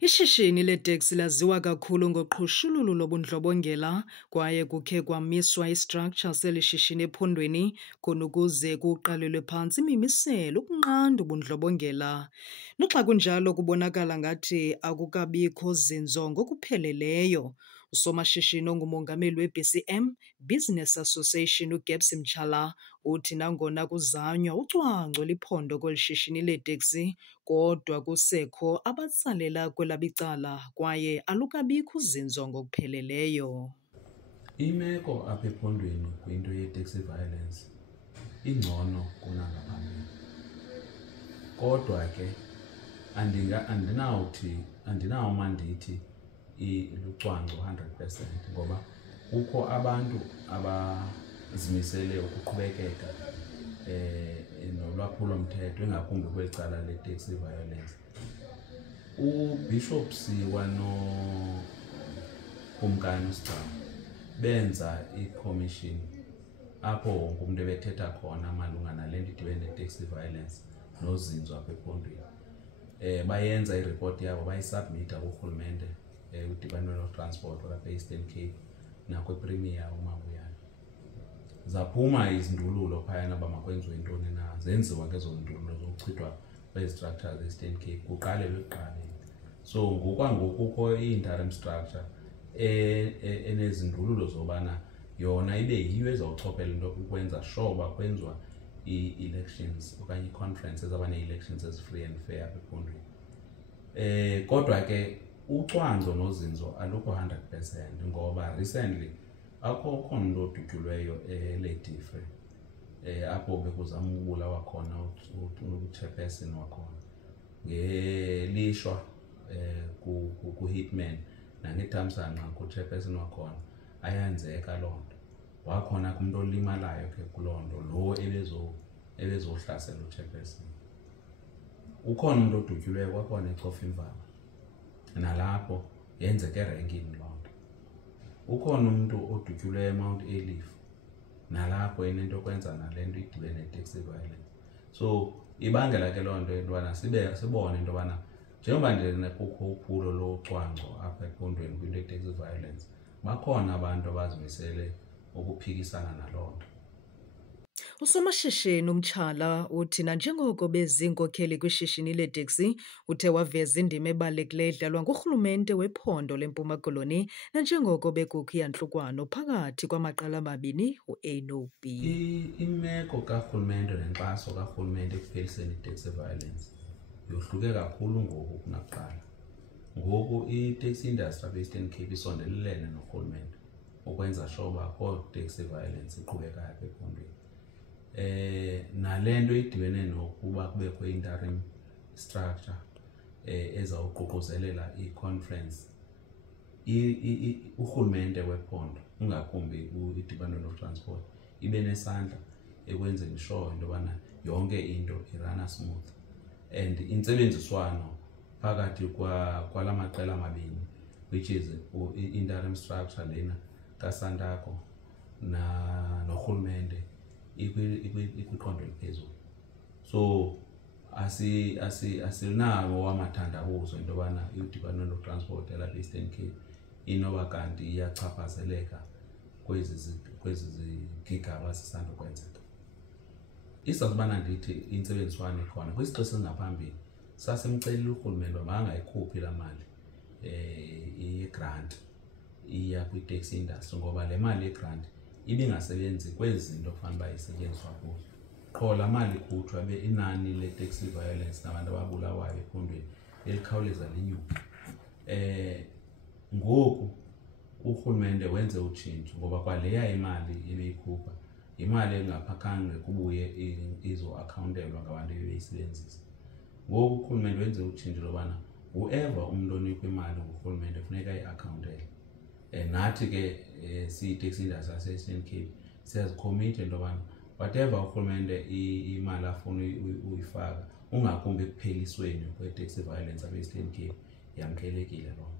Ishishini leeteksi laziwa kakhulu ngoqhushululo lobundlobongela kwaye kukhe kwamiswa istructure seli shishini ephondweni khona ukuze kuqalelwe phantsi imimiselo ukunqanda ubundlobongela. Noxa kunjalo kubonakala ngathi akukabikho zinzo ngokupheleleyo. Usomashishini ongumongameli we-BCM Business Association uGabs Mchala uthi nangona kuzanywa ucwangco liphondo kweli shishini leeteksi kodwa kusekho abatsalela kwelabo icala kwaye alukabikho uzinzo ngokupheleleyo. Imeko apha ephondweni kwinto ye-taxi violence ingcono kunangaphambili. Kodwa ke andinawuma ndithi ilucwangco 100% ngoba kukho abantu abazimisele ukuqhubekeka nolwaphulo-mthetho ingakumbi kweli cala le-taxi violence. uBishop Siwa noKumkani uSigcawu benza i-commission apho wonke umuntu ebethetha khona malunga nale nto idibene ne-taxi violence nozinzo apha ephondweni. Bayenza ireport yabo bayisubmita kurhulumente uDepartment of Transport lapha e-Eastern Cape nakwiPremier uMabuyane. Zaphuma izindululo phayana uba makwenziwe intoni na, zenziwa ke ezo ndululo zokuchithwa kwezi structures e-Eastern Cape kuqalelwe ekuqaleni. So ngokwangoku kukho i-interim structure enezindululo zobana yona ibe yiyo ezawuchophela into ukwenza sure uba kwenziwa i-elections okanye i-conference ezaba ne-elections ezi-free and fair apha ephondweni. Kodwa ke ucwangco nozinzo alukho 100% ngoba recently khona umuntu odutyulweyo eLedife apho bekuzama ukubulawa khona u-chairperson wakhona ngelishwa ku-hitman nangethamsanqa ku-chairperson wakhona ayenzeka loo nto. Wakhona kumntu olimalayo ke kuloo nto lo ebezohlasela u-chairperson. Ukhona umuntu odutyulweyo kwakhona eCofa Imvaba nalapho yenzeke erenkini loo nto. Ukhona umuntu odutyulweyo eMount Elief nalapho enento okwenza nale nto idibene ne-taxi violence. So ibangela ke loo nto intobana sibone into yobana njengoba kukho uphulo locwangco apha ephondweni kwinto ye-taxi violence bakhona abantu abazimisele ukuphikisana naloo nto. Usomashishini uMtshala uthi nanjengoko beziinkokheli kwishishini leeteksi uthe waveza indima ebalulekileyo edlalwa ngurhulumente wephondo leMpuma Koloni nanjengoko bekukho iyantlukwano phakathi kwamaqela amabini u-A no-B. Imeko karhulumente nenkxaso karhulumente ekupheliseni i-taxi violence yohluke kakhulu ngoku kunakuqala. Ngoku i-taxi industry apha e-Eastern Cape isondelelene norhulumente ukwenza sure uba akho taxi violence iqhubekayo apha ephondweni. Nale nto idibene nokuba kubekho interim structure ezawuququzelela i-conference, urhulumente wephondo ungakumbi i-Department of Transport ibe nesandla ekwenzeni sure into yobana yonke into irana smooth and intsebenziswano phakathi kwala maqela amabini which is i-interim structure lena kaSantako norhulumente ikwiqondo eliphezulu. So asinawo amathandabuzo into yobana i-Department of Transport elapha e-Eastern Cape inoba kanti iyachaphazeleka kwezi zigigaba zisandokwenzeka. Isizathu ubana ndithi intsebenziswano ikhona kwisixesha esingaphambili sasemcelile urhulumente uba makangayikhuphi laa mali i-grant iya kwi-taxi industry ngoba le mali ye-grant ibingasebenzi kwezi zinto kufanele uba isetyenziswa kuzo. Qho laa mali ikhutshwa inani le-taxi violence nabantu ababulawayo ephondweni elikhawuleza linyuke. Ngoku urhulumente wenze utshintsho ngoba kwaleya imali ebeyikhupha imali engaphakhanga kubuye izo-accountelwa ngabantu ebeyisebenzisa. Ngoku urhulumente wenze utshintsho lobana whoever umntu onikwa imali ngurhulumente funeka i-accountele. Nathi ke siyi-taxi industry yase-Eastern Cape siyazikhomitha into yobana whatever urhulumente imali afuna uyifaka ungakumbi ekuphelisweni kwe-taxi violence apha e-Eastern Cape yamkelekile loo nto.